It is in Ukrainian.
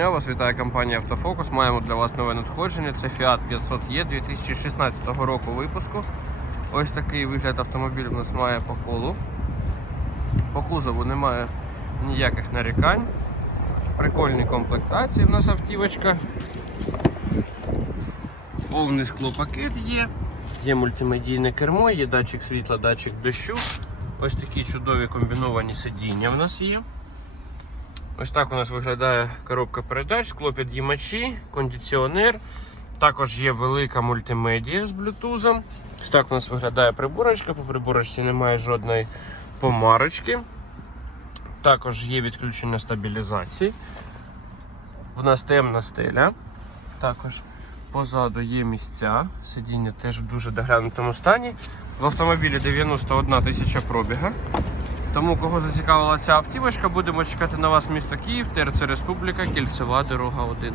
Я вас вітає компанія Автофокус. Маємо для вас нове надходження. Це Fiat 500E 2016 року випуску. Ось такий вигляд автомобіль у нас має по колу. По кузову немає ніяких нарікань. В прикольній комплектації в нас автівочка. Повний склопакет є. Є мультимедійне кермо, є датчик світла, датчик дощу. Ось такі чудові комбіновані сидіння в нас є. Ось так у нас виглядає коробка передач, склопідіймачі, кондиціонер. Також є велика мультимедія з блютузом. Ось так у нас виглядає приборочка. По приборочці немає жодної помарочки. Також є відключення стабілізації. У нас темна стеля. Також позаду є місця. Сидіння теж в дуже доглянутому стані. В автомобілі 91 тисяча пробіга. Тому, кого зацікавила ця автівочка, будемо чекати на вас місто Київ, ТРЦ Республіка, Кільцева, дорога 1.